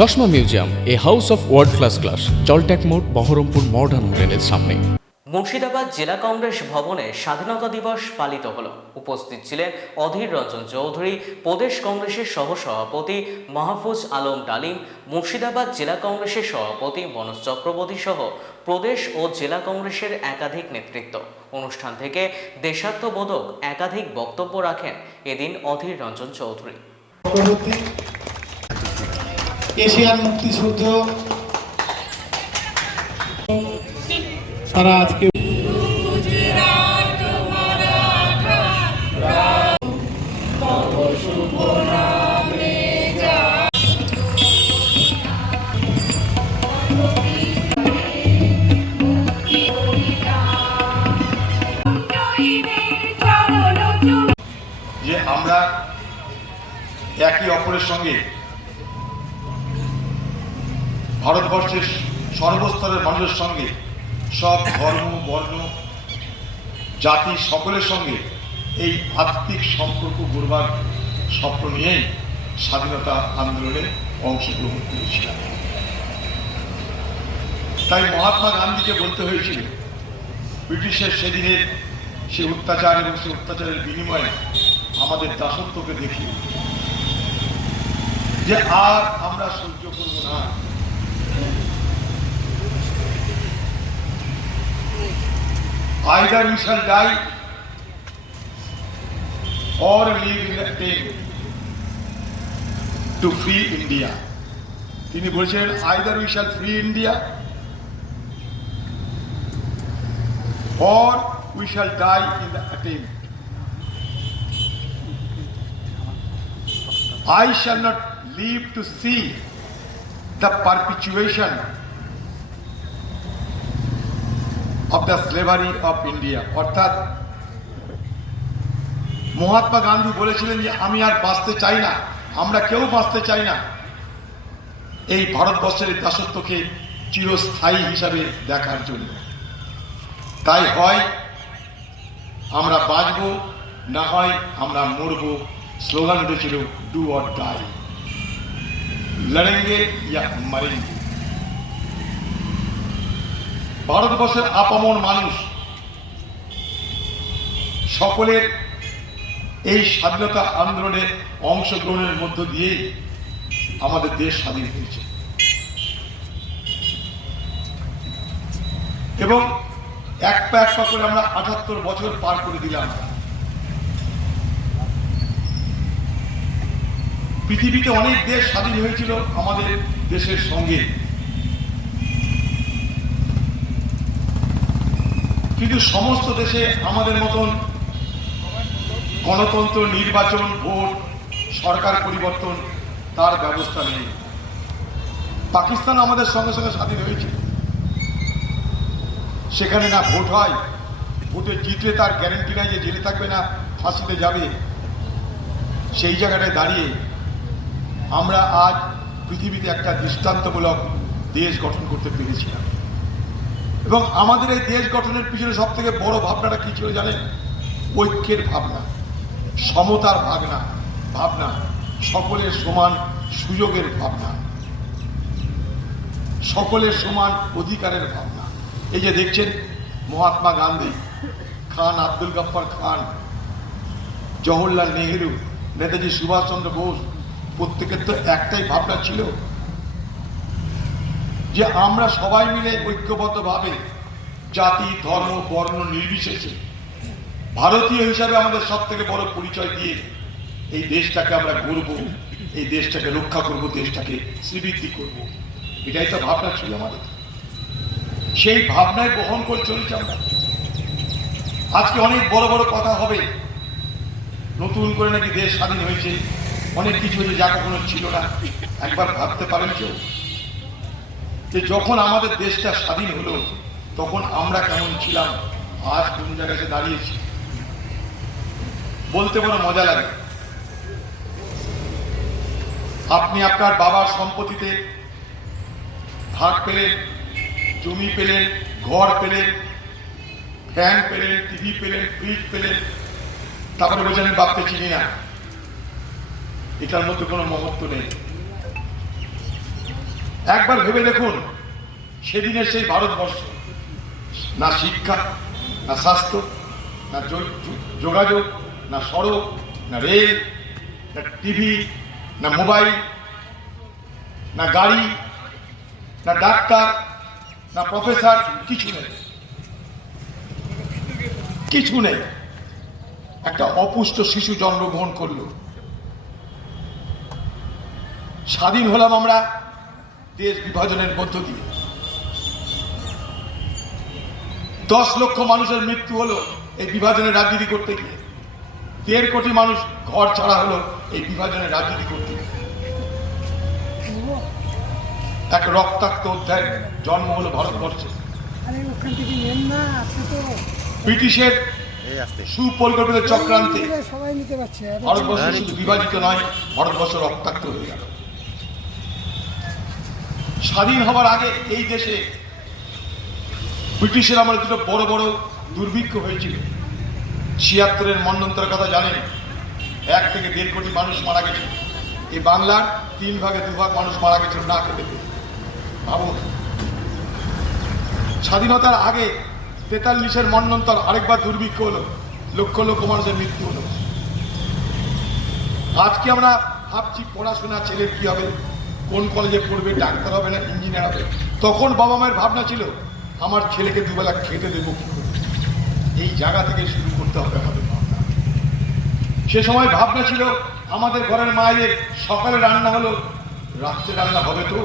চশমা museum a house of world class class জলট্যাক মোড় Baharampur modern হোটেলের সামনে। মুর্শিদাবাদ জেলা কংগ্রেস ভবনে স্বাধীনতা দিবস পালিত হলো। উপস্থিত ছিলেন অধীর রঞ্জন চৌধুরী প্রদেশ কংগ্রেসের সহসভাপতি মাহফুজ আলম ডালিম মুর্শিদাবাদ জেলা কংগ্রেসের সভাপতি মনোজ চক্রবর্তী সহ প্রদেশ ও জেলা কংগ্রেসের একাধিক নেতৃত্ব। অনুষ্ঠান থেকে দেশাত্মবোধক একাধিক বক্তব্য রাখেন এদিন অধীর রঞ্জন চৌধুরী। এশিয়ার মুক্তিযুদ্ধ। তারা আজকে যে আমরা একে অপরের সঙ্গে ভারতবর্ষের সর্বস্তরের মানুষের সঙ্গে, সব ধর্ম, বর্ণ, জাতি, সকলের সঙ্গে এই আত্মিক সম্পর্ক গড়বার স্বপ্ন নিয়েই স্বাধীনতা আন্দোলনে অংশগ্রহণ করেছিলাম। তাই মহাত্মা গান্ধীকে বলতে হয়েছিল, ব্রিটিশের সেদিনের সে অত্যাচার এবং সে অত্যাচারের বিনিময়ে আমাদের দাসত্বকে দেখি যে আর আমরা সহ্য করব না। Either we shall die or live in the pain to free India. তিনি বলেছিলেন either we shall free India or we shall die in the attempt. I shall not live to see the perpetuation of the slavery of India অর্থাৎ মহাত্মা গান্ধী বলেছিলেন যে, আমি আর বাঁচতে চাই না, আমরা কেউ বাঁচতে চাই না। এই ভারতবর্ষের দাসত্বকে চিরস্থায়ী হিসাবে দেখার জন্য। তাই হয়, আমরা বাঁচব, না হয় আমরা মরব, স্লোগান উঠেছিল ডু অর ডাই লড়েঙ্গে ইয়া মরেঙ্গে। ভারতবর্ষের আপামর মানুষ। সকলের এই স্বাধীনতা আন্দোলনে অংশগ্রহণের মধ্য দিয়েই আমাদের দেশ স্বাধীন হয়েছে। এবং এক পা এক পা করে আমরা আটাত্তর বছর পার করে দিলাম। পৃথিবীতে অনেক দেশ স্বাধীন হয়েছিল আমাদের দেশের সঙ্গে। কিন্তু সমস্ত দেশে আমাদের মতন গণতন্ত্র, নির্বাচন, ভোট, সরকার পরিবর্তন, তার ব্যবস্থা নেই। পাকিস্তান আমাদের সঙ্গে সঙ্গে স্বাধীন হয়েছে। সেখানে না ভোট হয়, ভোটে জিতলে তার গ্যারেন্টি নাই যে জেলে থাকবে না, ফাঁসিতে যাবে। সেই জায়গাটায় দাঁড়িয়ে আমরা আজ পৃথিবীতে একটা দৃষ্টান্তমূলক দেশ গঠন করতে পেরেছিলাম। এবং আমাদের এই দেশ গঠনের পিছনে সব থেকে বড় ভাবনাটা কি ছিল জানেন? ঐক্যের ভাবনা, সমতার ভাবনা ভাবনা, সকলের সমান সুযোগের ভাবনা, সকলের সমান অধিকারের ভাবনা। এই যে দেখছেন মহাত্মা গান্ধী, খান আব্দুল গফ্ফর খান, জওহরলাল নেহেরু, নেতাজি সুভাষচন্দ্র বোস, প্রত্যেকের তো একটাই ভাবনা ছিল যে আমরা সবাই মিলে ঐক্যবদ্ধভাবে জাতি, ধর্ম, বর্ণ নির্বিশেষে ভারতীয় হিসাবে আমাদের সব থেকে বড় পরিচয় দিয়ে এই দেশটাকে আমরা গড়ব, এই দেশটাকে রক্ষা করব, দেশটাকে শ্রীবৃদ্ধি করব। এটাই তো ভাবনা ছিল আমাদের। সেই ভাবনায় বহন করে চলেছি আমরা। আজকে অনেক বড় বড় কথা হবে। নতুন করে নাকি দেশ স্বাধীন হয়েছে। অনেক কিছু যা কখনো ছিল না। একবার ভাবতে পারেন কেউ? যে যখন আমাদের দেশটা স্বাধীন হলো, তখন আমরা কেমন ছিলাম, আজ কোন জায়গায় এসে দাঁড়িয়েছি? বলতে বড় মজা লাগে আপনি আপনার বাবার সম্পত্তিতে ভাগ পেলেন, জমি পেলেন, ঘর পেলেন, ফ্যান পেলেন, টিভি পেলেন, ফ্রিজ পেলেন, তারপরে আমি বাপকে চিনি না। এটার মধ্যে কোনো মহত্ব নেই। একবার ভেবে দেখুন, সেদিনের সেই ভারতবর্ষ। না শিক্ষা, না স্বাস্থ্য, না যোগাযোগ, না সড়ক, না রেল, না টিভি, না মোবাইল, না গাড়ি, না ডাক্তার, না প্রফেসর, কিছু নেই। কিছু নেই। একটা অপুষ্ট শিশু জন্মগ্রহণ করল। স্বাধীন হলাম আমরা দেশ বিভাজনের মধ্য দিয়ে। দশ লক্ষ মানুষের মৃত্যু হলো এই বিভাজনের রাজনীতি করতে গিয়ে। দেড় কোটি মানুষ ঘর ছাড়া হলো এই বিভাজনের রাজনীতি করতে গিয়ে। এক রক্তাক্ত অধ্যায় জন্ম হলো ভারতবর্ষে। ব্রিটিশের সুপরিকল্পিত চক্রান্তে সবাই নিতে ভারতবর্ষ শুধু বিভাজিত নয় ভারতবর্ষ রক্তাক্ত হয়ে গেল। স্বাধীন হবার আগে এই দেশে ব্রিটিশের আমলে দুটো বড় বড় দুর্ভিক্ষ হয়েছিল। ছিয়াত্তরের মন্নন্তরের কথা জানেন? এক থেকে দেড় কোটি মানুষ মারা গেছে। এই বাংলার তিন ভাগে দু ভাগ মানুষ মারা গেছিল না খেতে ভাবুন। স্বাধীনতার আগে তেতাল্লিশের মন্নন্তর আরেকবার দুর্ভিক্ষ হলো। লক্ষ লক্ষ মানুষের মৃত্যু হলো। আজকে আমরা ভাবছি পড়াশোনা ছেলের কি হবে? কোন কলেজে পড়বে, ডাক্তার হবে না ইঞ্জিনিয়ার হবে? তখন বাবা মায়ের ভাবনা ছিল, আমার ছেলেকে দুবেলা খেতে দেবো কি করে? এই জায়গা থেকে শুরু করতে হবে আমাদের ভাবনা। সে সময় ভাবনা ছিল, আমাদের ঘরের মায়ের সকালে রান্না হলো, রাত্রে রান্না হবে তো?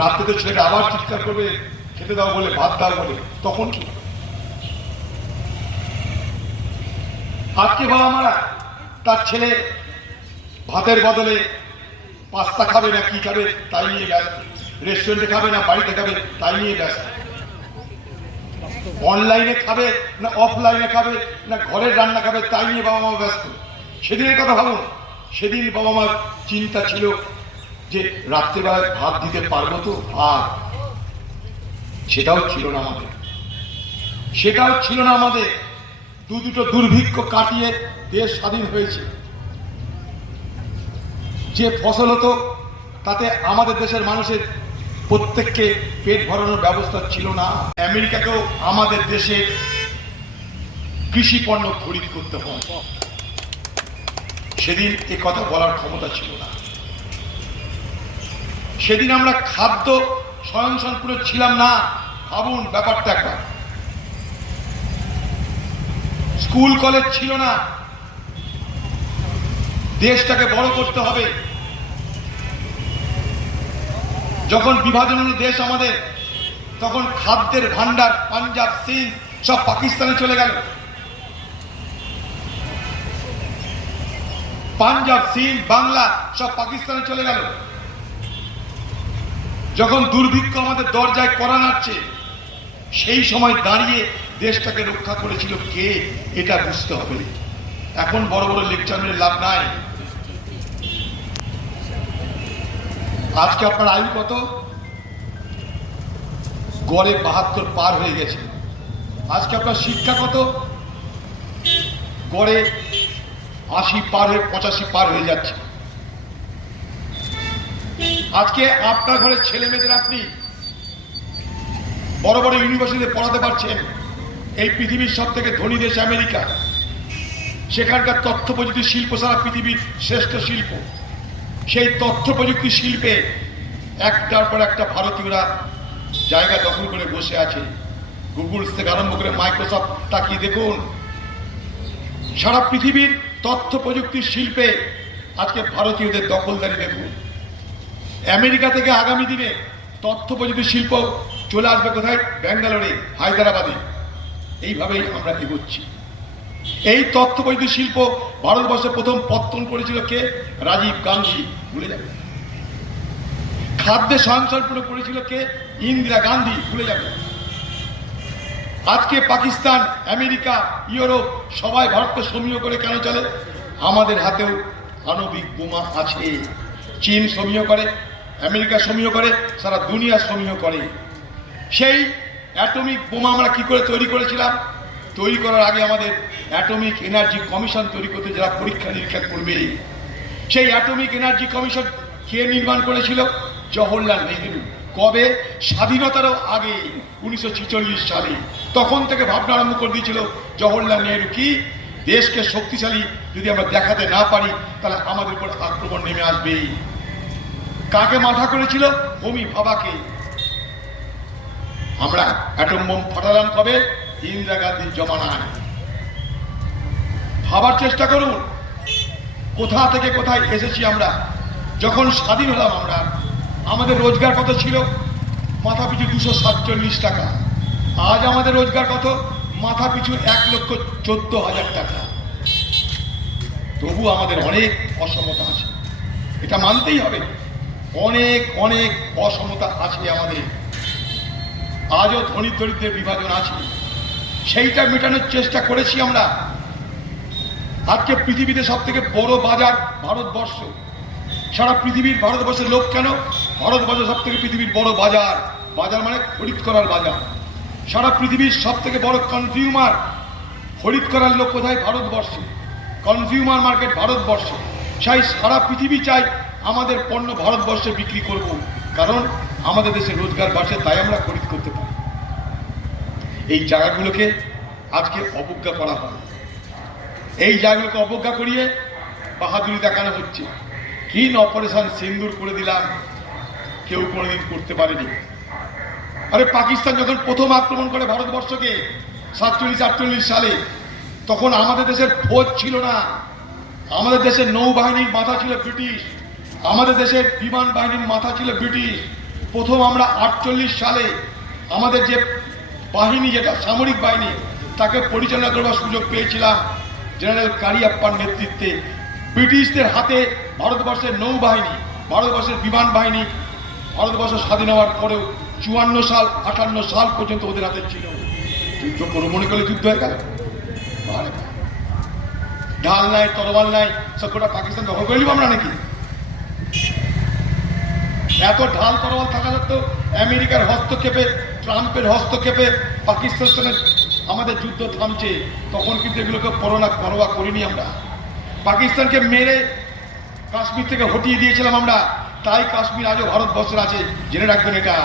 রাত্রে তো ছেলেটা আবার চিৎকার করবে, খেতে দাও বলে, ভাত দাও বলে, তখন কি? আজকে বাবা মারা তার ছেলে ভাতের বদলে পাস্তা খাবে না কি খাবে, তাই নিয়ে ব্যস্ত। রেস্টুরেন্টে খাবে না, বাড়িতে খাবে, তাই নিয়ে ব্যস্ত। অনলাইনে খাবে না অফলাইনে খাবে না ঘরের রান্না খাবে, তাই নিয়ে বাবা মা ব্যস্ত। সেদিনের কথা ভাবুন, সেদিন বাবা মার চিন্তা ছিল যে রাত্রেবেলায় ভাত দিতে পারব তো ভাত? সেটাও ছিল না আমাদের। সেটাও ছিল না আমাদের। দু দুটো দুর্ভিক্ষ কাটিয়ে দেশ স্বাধীন হয়েছে। যে ফসল হতো, তাতে আমাদের দেশের মানুষের প্রত্যেককে পেট ভরানোর ব্যবস্থা ছিল না। আমেরিকাকেও আমাদের দেশে কৃষি পণ্য খরিদ করতে হয়। সেদিন এ কথা বলার ক্ষমতা ছিল না। সেদিন আমরা খাদ্য স্বয়ংসম্পূর্ণ ছিলাম না। ভাবুন ব্যাপারটা একবার। স্কুল, কলেজ ছিল না। দেশটাকে বড় করতে হবে। যখন বিভাজন দেশ আমাদের, তখন খাদ্যের ভান্ডার পাঞ্জাব সিন্ধ সব পাকিস্তানে চলে গেল। পাঞ্জাব সিন্ধ বাংলা সব পাকিস্তানে চলে গেল। যখন দুর্ভিক্ষ আমাদের দরজায় করা নাড়ছে, সেই সময় দাঁড়িয়ে দেশটাকে রক্ষা করেছিল কে, এটা বুঝতে হবে এখন বড় বড় লেকচার লাভ নাই। আজকে আপনার আয়ু কত? গড়ে বাহাত্তর পার হয়ে গেছে। আজকে আপনার শিক্ষা কত? গড়ে আশি পার হয়ে, পঁচাশি পার হয়ে যাচ্ছে। আজকে আপনার ঘরের ছেলে মেয়েদের আপনি বড় বড় ইউনিভার্সিটিতে পড়াতে পারছেন। এই পৃথিবীর সব থেকে ধনী দেশ আমেরিকা। সেখানকার তথ্য প্রযুক্তি শিল্প সারা পৃথিবীর শ্রেষ্ঠ শিল্প। সেই তথ্য প্রযুক্তি শিল্পে একটার পর একটা ভারতীয়রা জায়গা দখল করে বসে আছে। গুগল থেকে আরম্ভ করে মাইক্রোসফট তাকিয়ে দেখুন। সারা পৃথিবীর তথ্য প্রযুক্তির শিল্পে আজকে ভারতীয়দের দখলদারি দেখুন। আমেরিকা থেকে আগামী দিনে তথ্য প্রযুক্তি শিল্প চলে আসবে কোথায়? ব্যাঙ্গালোরে, হায়দ্রাবাদে। এইভাবেই আমরা এগোচ্ছি। এই তথ্য প্রযুক্তি শিল্প ভারতবর্ষে প্রথম পত্তন করেছিল কে? রাজীব গান্ধী। ভুলে যাবে। খাদ্যে স্বয়ংসম্পূর্ণ করেছিল কে? ইন্দিরা গান্ধী। ভুলে যাবে। আজকে পাকিস্তান, আমেরিকা, ইউরোপ সবাই ভারতকে সমীহ করে কেন চলে? আমাদের হাতেও আণবিক বোমা আছে। চীন সমীহ করে, আমেরিকা সমীহ করে, সারা দুনিয়া সমীহ করে। সেই অ্যাটমিক বোমা আমরা কি করে তৈরি করেছিলাম? তৈরি করার আগে আমাদের অ্যাটমিক এনার্জি কমিশন তৈরি করতে যারা পরীক্ষা নিরীক্ষা করবে, সেই অ্যাটমিক এনার্জি কমিশন কে নির্মাণ করেছিল? জওহরলাল নেহেরু। কবে? স্বাধীনতারও আগে, উনিশশো ছেচল্লিশ সালে। তখন থেকে ভাবনা আরম্ভ করে দিয়েছিল জওহরলাল নেহরু কি? দেশকে শক্তিশালী যদি আমরা দেখাতে না পারি, তাহলে আমাদের উপর আক্রমণ নেমে আসবেই কাকে মাথা করেছিল? হোমি ভাবাকে আমরা অ্যাটম বোম ফাটালাম কবে? ইন্দিরা গান্ধীর জমানায় ভাবার চেষ্টা করুন। কোথা থেকে কোথায় এসেছি আমরা? যখন স্বাধীন হলাম আমরা, আমাদের রোজগার কত ছিল? মাথা পিছু দুশো সাতচল্লিশ টাকা। আজ আমাদের রোজগার কত? মাথা পিছু এক লক্ষ চোদ্দ হাজার টাকা। তবু আমাদের অনেক অসমতা আছে। এটা মানতেই হবে। অনেক অনেক অসমতা আছে আমাদের। আজও ধনী দরিদ্রের বিভাজন আছে। সেইটা মেটানোর চেষ্টা করেছি আমরা। আজকে পৃথিবীতে সব থেকে বড় বাজার ভারতবর্ষ। সারা পৃথিবীর ভারতবর্ষের লোক কেন? ভারতবর্ষ সব থেকে পৃথিবীর বড় বাজার। বাজার মানে খরিদ করার বাজার। সারা পৃথিবীর সব থেকে বড় কনজিউমার খরিদ করার লোক কোথায়? ভারতবর্ষে। Consumer market Bharatvarsha. সেই সারা পৃথিবী চাই আমাদের পণ্য ভারতবর্ষে বিক্রি করব। কারণ আমাদের দেশে রোজগার বাড়ছে, তাই আমরা খরিদ করতে এই জায়গাগুলোকে আজকে অবজ্ঞা করা হয়। এই জায়গাগুলোকে অবজ্ঞা করিয়ে বাহাদুরি দেখানো হচ্ছে। কিন অপারেশন সিন্দুর করে দিলাম, কেউ কোনোদিন করতে পারেনি। আরে পাকিস্তান যখন প্রথম আক্রমণ করে ভারতবর্ষকে সাতচল্লিশ, আটচল্লিশ সালে, তখন আমাদের দেশের ফৌজ ছিল না। আমাদের দেশের নৌবাহিনীর মাথা ছিল ব্রিটিশ। আমাদের দেশের বিমান বাহিনীর মাথা ছিল ব্রিটিশ। প্রথম আমরা আটচল্লিশ সালে আমাদের যে বাহিনী যেটা, সামরিক বাহিনী, তাকে পরিচালনা করবার সুযোগ পেয়েছিলাম জেনারেল কারিয়াপ্পার নেতৃত্বে। ব্রিটিশদের হাতে ভারতবর্ষের নৌবাহিনী, ভারতবর্ষের বিমান বাহিনী, ভারতবর্ষ স্বাধীন হওয়ার পরেও চুয়ান্ন সাল, আটান্ন সাল পর্যন্ত ওদের হাতে ছিল। যুদ্ধ কোনো মনে করলে যুদ্ধ হয়ে গেল। ঢাল নাই, তরোয়াল নাই, সব গোটা পাকিস্তান দখল করে নিব আমরা নাকি? এত ঢাল তরোয়াল থাকা সত্ত্বেও আমেরিকার হস্তক্ষেপে ট্রাম্পের হস্তক্ষেপে পাকিস্তানের সঙ্গে আমাদের যুদ্ধ থামছে, তখন কিন্তু এগুলোকে পরোনা পরোয়া করিনি আমরা। পাকিস্তানকে মেরে কাশ্মীর থেকে হটিয়ে দিয়েছিলাম আমরা, তাই কাশ্মীর আজও ভারতবর্ষের আছে, জেনে রাখবেন এটা।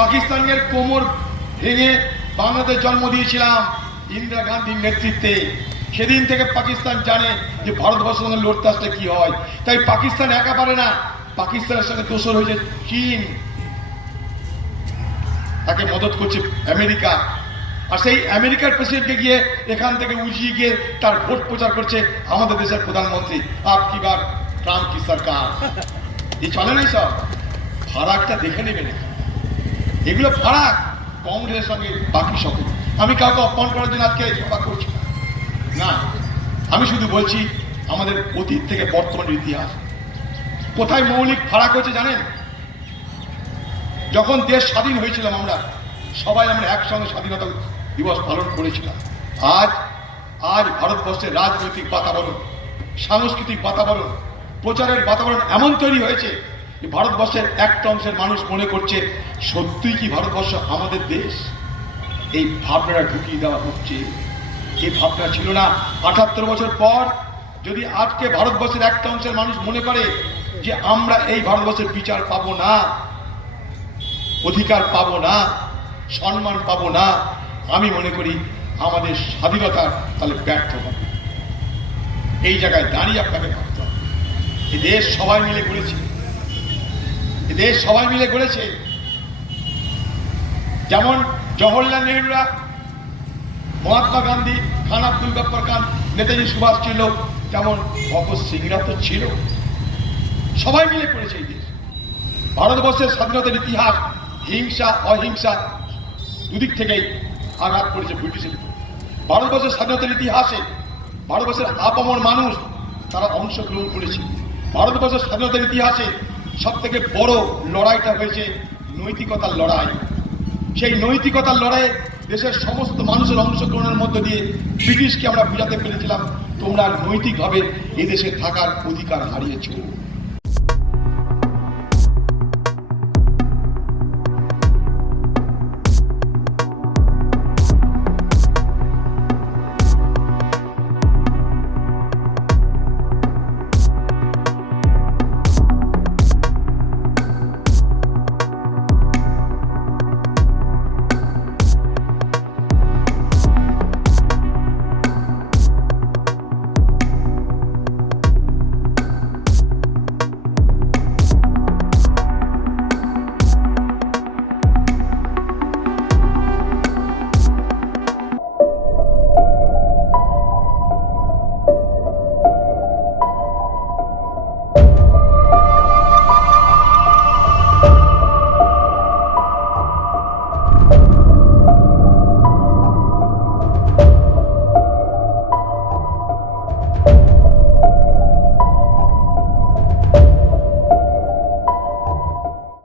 পাকিস্তানের কোমর ভেঙে বাংলাদেশ জন্ম দিয়েছিলাম ইন্দিরা গান্ধীর নেতৃত্বে। সেদিন থেকে পাকিস্তান জানে যে ভারতবর্ষের সঙ্গে লড়তে আসলে কি হয়। তাই পাকিস্তান একা পারে না, পাকিস্তানের সঙ্গে দোষর হয়েছে চীন। তাকে মদত করছে আমেরিকা। আর সেই আমেরিকার প্রেসিডেন্টকে গিয়ে এখান থেকে উজিয়ে গিয়ে তার ভোট প্রচার করছে আমাদের দেশের প্রধানমন্ত্রী আপ কি বার ট্রাম্প কি সরকার? এই চলে নাই সব? ফারাকটা দেখে নেবে নেবেন এগুলো ফারাক, কংগ্রেসের সঙ্গে বাকি সকল আমি কাউকে অপমান করার জন্য আজকে সভা করছি না। না, আমি শুধু বলছি, আমাদের অতীত থেকে বর্তমানের ইতিহাস। কোথায় মৌলিক ফারাক হয়েছে জানেন? যখন দেশ স্বাধীন হয়েছিলাম আমরা, সবাই আমরা একসঙ্গে স্বাধীনতা দিবস পালন করেছিলাম। আজ আজ ভারতবর্ষের রাজনৈতিক বাতাবরণ, সাংস্কৃতিক বাতাবরণ, প্রচারের বাতাবরণ এমন তৈরি হয়েছে যে ভারতবর্ষের একটা অংশের মানুষ মনে করছে সত্যিই কি ভারতবর্ষ আমাদের দেশ? এই ভাবনাটা ঢুকিয়ে দেওয়া হচ্ছে। এই ভাবনা ছিল না। আটাত্তর বছর পর যদি আজকে ভারতবর্ষের একটা অংশের মানুষ মনে করে যে আমরা এই ভারতবর্ষের বিচার পাবো না অধিকার পাবো না, সম্মান পাব না, আমি মনে করি আমাদের স্বাধীনতা তাহলে ব্যর্থ হবে। এই জায়গায় দাঁড়িয়ে আপনাকে ভাবতে হবে। এ দেশ সবাই মিলে গড়েছে এ দেশ সবাই মিলে গড়েছে যেমন জওহরলাল নেহরুরা, মহাত্মা গান্ধী, খান আব্দুল গফর খান, নেতাজি সুভাষ ছিল, তেমন ভগৎ সিংরা তো ছিল। সবাই মিলে করেছে এই দেশ। ভারতবর্ষের স্বাধীনতার ইতিহাস হিংসা, অহিংসা দুদিক থেকেই আঘাত করেছে ব্রিটিশের। ভারতবর্ষের স্বাধীনতার ইতিহাসে ভারতবর্ষের আপামর মানুষ তারা অংশগ্রহণ করেছে। ভারতবর্ষের স্বাধীনতার ইতিহাসে সব থেকে বড় লড়াইটা হয়েছে নৈতিকতার লড়াই। সেই নৈতিকতার লড়াইয়ে দেশের সমস্ত মানুষের অংশগ্রহণের মধ্য দিয়ে ব্রিটিশকে আমরা বুঝাতে পেরেছিলাম, তোমরা নৈতিকভাবে এদেশে থাকার অধিকার হারিয়েছো।